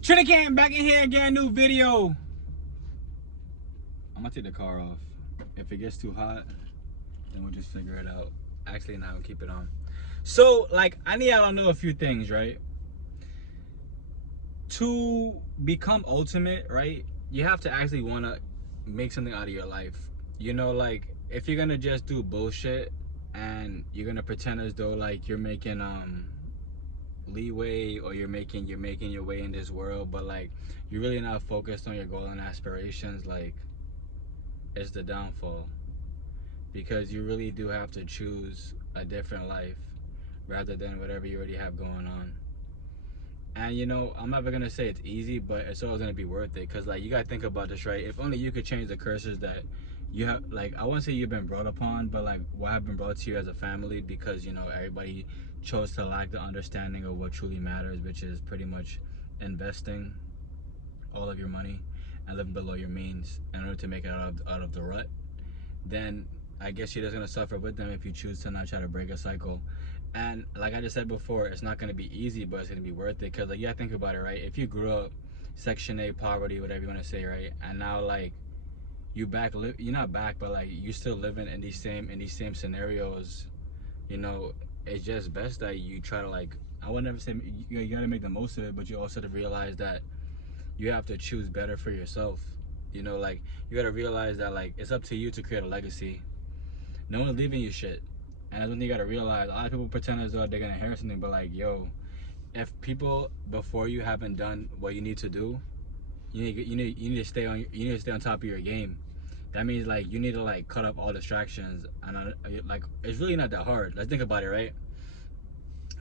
Trinity back in here again, new video. I'm gonna take the car off. If it gets too hot, then we'll just figure it out. Actually, now I'll keep it on. So, like, I need y'all to know a few things, right? To become ultimate, right? You have to actually want to make something out of your life. You know, like, if you're gonna just do bullshit and you're gonna pretend as though like you're making leeway, or you're making your way in this world, but like you're really not focused on your goal and aspirations, like, it's the downfall. Because you really do have to choose a different life rather than whatever you already have going on. And you know, I'm never gonna say it's easy, but it's always gonna be worth it. Cause like, you gotta think about this, right? If only you could change the curses that you have, like, I wouldn't say you've been brought upon, but like what have been brought to you as a family, because you know everybody chose to lack the understanding of what truly matters, which is pretty much investing all of your money and living below your means in order to make it out of the rut. Then I guess you're just gonna suffer with them if you choose to not try to break a cycle. And like I just said before, it's not gonna be easy, but it's gonna be worth it. Cause like, yeah, think about it, right? If you grew up Section 8 poverty, whatever you wanna say, right? And now like you're not back, but like you still living in these same scenarios. You know, it's just best that you try to, like, I would never say you gotta make the most of it, but you also have to realize that you have to choose better for yourself. You know, like, you gotta realize that like it's up to you to create a legacy. No one's leaving you shit. And that's one thing you gotta realize. A lot of people pretend as though they're gonna inherit something, but like, yo, if people before you haven't done what you need to do, you need to stay on top of your game. That means like you need to like cut up all distractions, and like, it's really not that hard. Let's think about it, right?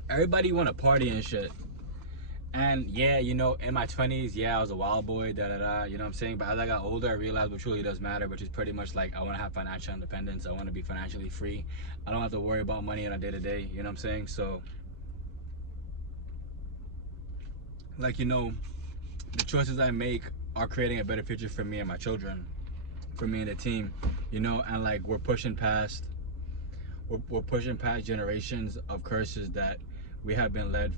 Everybody want to party and shit. And yeah, you know, in my 20s, yeah, I was a wild boy, da da da, you know what I'm saying? But as I got older, I realized what truly does matter, which is pretty much like, I want to have financial independence. I want to be financially free. I don't have to worry about money on a day to day, you know what I'm saying? So, like, you know, the choices I make are creating a better future for me and my children, for me and the team, you know? And like, we're pushing past generations of curses that we have been led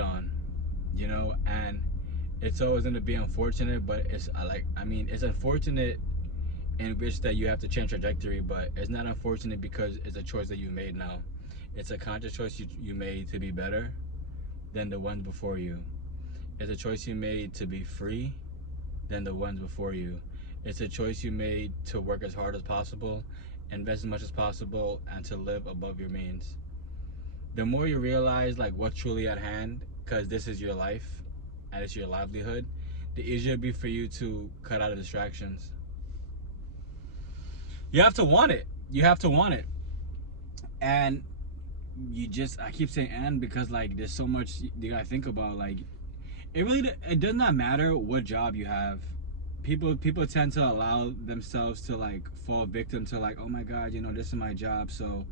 on, you know. And it's always going to be unfortunate, but it's like, I mean, it's unfortunate in which that you have to change trajectory, but it's not unfortunate because it's a choice that you made now. It's a conscious choice you made to be better than the ones before you. It's a choice you made to be free than the ones before you. It's a choice you made to work as hard as possible, invest as much as possible, and to live above your means. The more you realize like what's truly at hand, because this is your life and it's your livelihood, the easier it'll be for you to cut out of distractions. You have to want it. You have to want it. And I keep saying and because like there's so much you gotta think about. Like, it does not matter what job you have. People tend to allow themselves to like fall victim to like, oh my god, you know, this is my job, so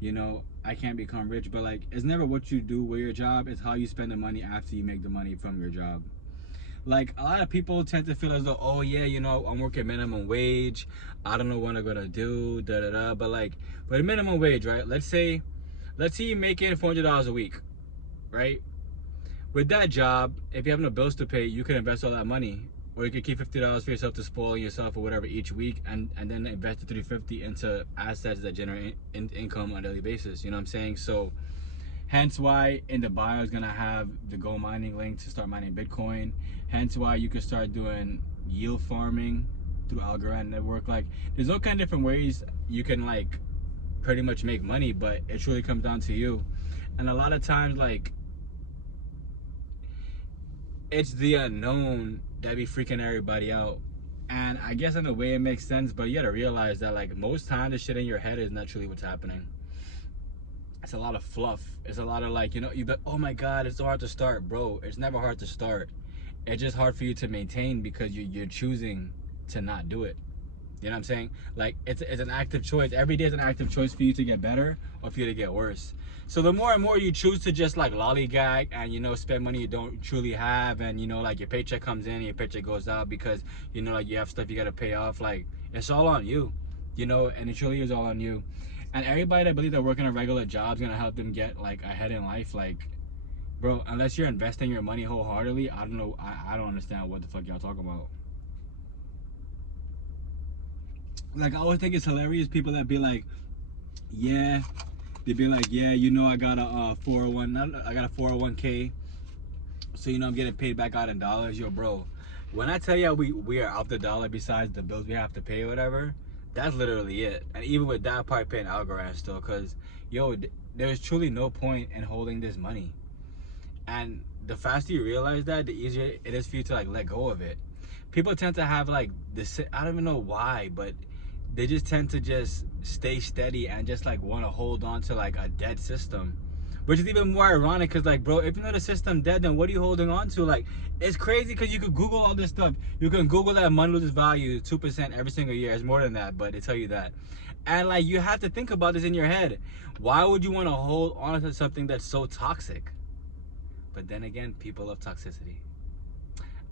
you know, I can't become rich. But like, it's never what you do with your job, it's how you spend the money after you make the money from your job. Like, a lot of people tend to feel as though, oh yeah, you know, I'm working minimum wage, I don't know what I'm gonna do, da da da. But like, with a minimum wage, right? Let's say you're making $400 a week, right? With that job, if you have no bills to pay, you can invest all that money. Or you could keep $50 for yourself to spoil yourself or whatever each week, and then invest the $350 into assets that generate income on a daily basis. You know what I'm saying? So hence why in the bio is gonna have the Go Mining link to start mining Bitcoin. Hence why you can start doing yield farming through Algorand network. Like, there's all kind of different ways you can like pretty much make money, but it truly comes down to you. And a lot of times, like, it's the unknown that be freaking everybody out. And I guess in a way it makes sense, but you gotta realize that like most time the shit in your head is not truly what's happening. It's a lot of fluff. It's a lot of like, you know, you bet, oh my god, it's so hard to start. Bro, it's never hard to start. It's just hard for you to maintain because you're choosing to not do it. You know what I'm saying? Like, it's an active choice. Every day is an active choice for you to get better or for you to get worse. So the more and more you choose to just like lollygag and, you know, spend money you don't truly have, and, you know, like your paycheck comes in and your paycheck goes out because, you know, like you have stuff you got to pay off, like, it's all on you, you know, and it truly is all on you. And everybody that believes that working a regular job is going to help them get like ahead in life, like, Bro, unless you're investing your money wholeheartedly, I don't know. I don't understand what the fuck y'all talking about. Like, I always think it's hilarious people that be like, yeah, they be like, yeah, you know, I got a 401, I got a 401k, so you know I'm getting paid back out in dollars. Yo, bro, when I tell you we are out the dollar besides the bills we have to pay or whatever, that's literally it. And even with that part, paying Algorand still, cause yo, there's truly no point in holding this money. And the faster you realize that, the easier it is for you to like let go of it. People tend to have like this, I don't even know why, but they just tend to just stay steady and just like want to hold on to like a dead system, which is even more ironic because like, bro, if you know the system dead, then what are you holding on to? Like, it's crazy because you could Google all this stuff. You can Google that money loses value 2% every single year. It's more than that, but they tell you that. And like, you have to think about this in your head. Why would you want to hold on to something that's so toxic? But then again, people love toxicity.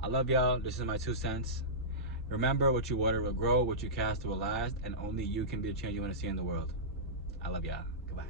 I love y'all. This is my 2 cents. Remember, what you water will grow, what you cast will last, and only you can be the change you want to see in the world. I love y'all. Goodbye.